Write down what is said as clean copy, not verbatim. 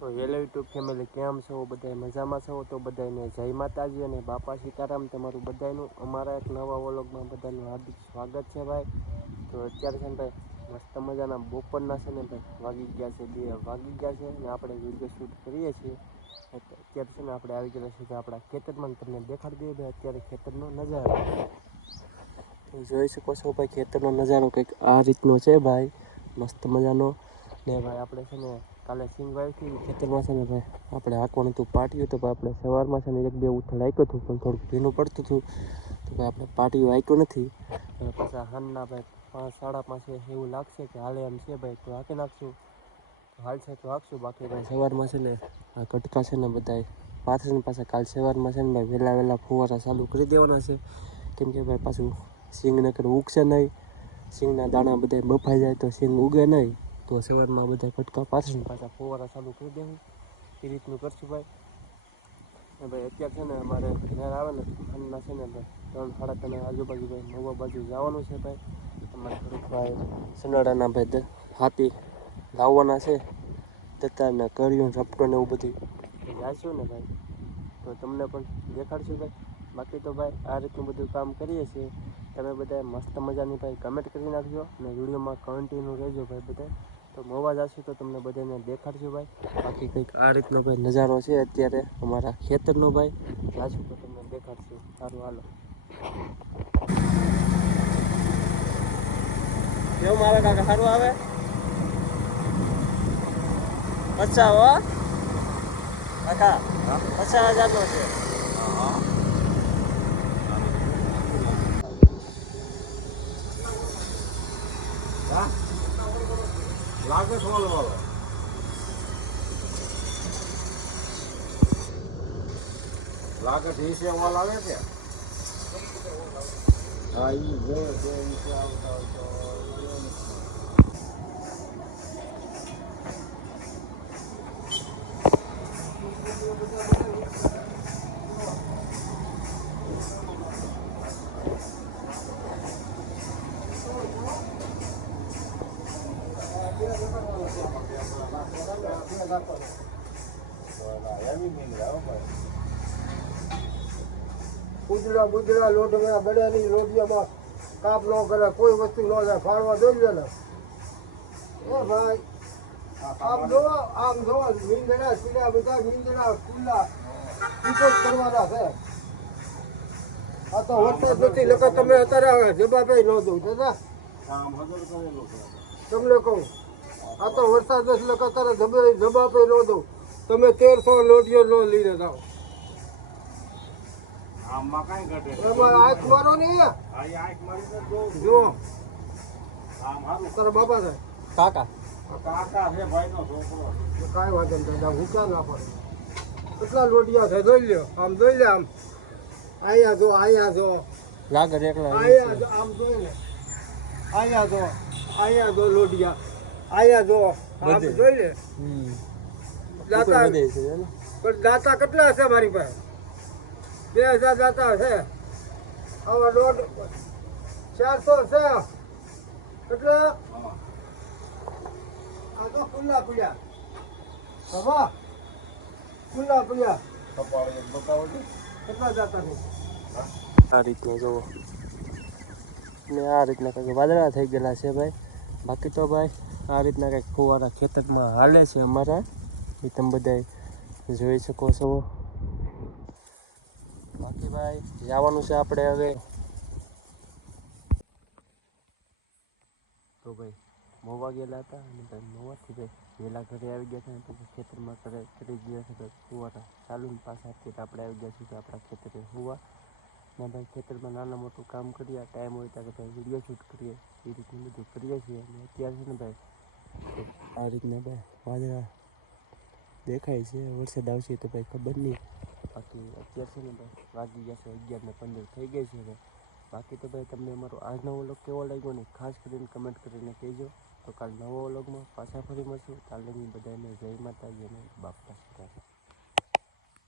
તો hello YouTube family, કેમ છો? બધા મજામાં છો? તો બધાને જય માતાજી અને બાપા સીતારામ. તમારું બધાનું અમારા એક નવા વ્લોગમાં બધાનું હાર્દિક સ્વાગત છે ભાઈ. તો અત્યારે છે ને ભાઈ મસ્ત મજાના બપોરના છે ને ભાઈ વાગી ગયા છે 2 વાગી ગયા છે અને આપણે વિડીયો શૂટ કરીએ છીએ. અત્યારે છે ને આપણે આવી ગયા છીએ આપણા ખેતરમાં. તમને દેખાડી દઈએ ભાઈ અત્યારે ખેતરનો નજારો. જોઈ શકો છો ભાઈ, ખેતરનો નજારો કંઈક આ રીતનો છે ભાઈ, મસ્ત મજાનો. ને ભાઈ આપણે છે ને કાલે સિંગ વાવી હતી ખેતરમાં છે ને ભાઈ, આપણે હાંકવાનું હતું પાટિયું. તો ભાઈ આપણે સવારમાં છે ને 1-2 ઉથલ હાંક્યું હતું, પણ થોડુંક ભીનું પડતું હતું તો ભાઈ આપણે પાટિયું હાંક્યું નથી. અને પાછા હાનના ભાઈ 5-5:30 એવું લાગશે કે હાલે એમ છે ભાઈ, તો હાંકી નાખશું. તો હાલ છે તો હાંકશું, બાકી ભાઈ સવારમાં છે ને આ કટકા છે ને બધાય પાથરીને પાછા કાલ સવારમાં છે ને ભાઈ વહેલા ફુવારા ચાલુ કરી દેવાના છે. કેમ કે ભાઈ પાછું સિંગ નકર ઉગશે નહીં, સિંગના દાણા બધા બફાઈ જાય તો સિંગ ઉગે નહીં. તો સવારમાં બધા કટકા પાથરીને પાછા ફુવારા ચાલુ કરી દેવું, એ રીતનું કરશું ભાઈ. ને ભાઈ અત્યારે છે ને અમારે ઘેર આવે ને ખાંડના છે ને ભાઈ 3-3:30 આજુબાજુ ભાઈ નવા બાજુ જવાનું છે ભાઈ. અમારે થોડુંક ભાઈ સનાડાના ભાઈ હાથી લાવવાના છે, દત્તાને કર્યું રપટો ને એવું બધું જાશું ને ભાઈ, તો તમને પણ દેખાડશું ભાઈ. બાકી તો ભાઈ આ રીતનું બધું કામ કરીએ છીએ. તમે બધા મસ્ત મજાની ભાઈ કમેન્ટ કરી નાખજો અને વિડીયોમાં કન્ટિન્યુ રહેજો ભાઈ બધા. તો મોવા જશું તો તમને બધાને દેખાડજો ભાઈ. બાકી કંઈક આ રીતનો ભાઈ નજારો છે અત્યારે અમારા ખેતરનો ભાઈ, જાશું તો તમને દેખાડશું. સારું હાલો. કેવું આવે કાકા? સારું આવે? અચ્છા હો કાકા, 50,000 છે. લાગે સોલ વાળો લાગે ઢીસે વાલ આવે કે હા ઈ જો આવતા ગુજરા લોટમાં બળેલી રોટિયામાં કાપ ન કરે, કોઈ વસ્તુ ન જાય, ફાળવા દઈ દે ને. એ ભાઈ આમ જો મીંદડા સીડા બધા મીંદડા ખુલ્લા રિપોર્ટ કરવાના છે. આ તો હોતો જ નથી, લખા તમે અત્યારે જવાબ ન દઉં દાદા, તમને કહું. આ તો વરસાદ નથી, લખા અત્યારે જવાબ ન દઉં. તમે 1300 લોટીઓ ન લઈને જાઓ. આમાં કઈ ઘટે આંખ મારો ને જો આમ હારું તારા બાપા છે કાકા છે ભાઈ નો છોકરો. કાંઈ વાંધો નહીં દાદા, ભૂકા ના પડે. કેટલા લોટિયા છે જોઈ લ્યો, આમ જોઈ લે. આમ અહીંયા જો લાગે એકલા અહીંયા જો, આમ જોઈ લે. અહીંયા જો લોટિયા, અહીંયા જો આમ જોઈ લે. દાતા પણ દાતા કેટલા છે મારી પાસે? 2000 દાતા છે. આવા 400 છે. કેટલા? આ તો ખુલ્લા પડ્યા. બાબા ખુલ્લા પડ્યા. કેટલા દાતા છે? આ રીતનું જોવો ને આ રીતના કંઈક વાદળા થઈ ગયેલા છે ભાઈ. બાકી તો ભાઈ આ રીતના કંઈક ફુવારા ખેતરમાં હાલે છે અમારા, એ તમે બધા જોઈ શકો છો. બાકી ભાઈ જવાનું છે આપણે હવે. તો ભાઈ મોવા ગયેલા હતા અને ભાઈ મોવાથી ભાઈ વહેલા ઘરે આવી ગયા છે ને પછી ખેતરમાં કરી ગયા છે ભાઈ ફુવારા ચાલુ ને પાછા અત્યારે આપણે આવી ગયા છીએ આપણા ખેતરે હોવા. ને ભાઈ ખેતરમાં નાના મોટું કામ કરીએ, ટાઈમ હોય ત્યારે ભાઈ વિડીયો શૂટ કરીએ, એ રીતનું બધું કરીએ છીએ. અને અત્યારે છે ને ભાઈ આ રીતના ભાઈ વાદળા દેખાય છે, વરસાદ આવશે તો ભાઈ ખબર નહીં. બાકી અત્યારે છે ને ભાઈ વાગી ગયા છે 11:15 થઈ ગઈ છે ભાઈ. બાકી તો ભાઈ તમને અમારો આજનો વ્લોગ કેવો લાગ્યો ને ખાસ કરીને કમેન્ટ કરીને કહેજો. તો કાલ નવો વ્લોગમાં પાછા ફરી મળશું. કાલે બધાને જય માતાજી અને બાપા સીતારામ.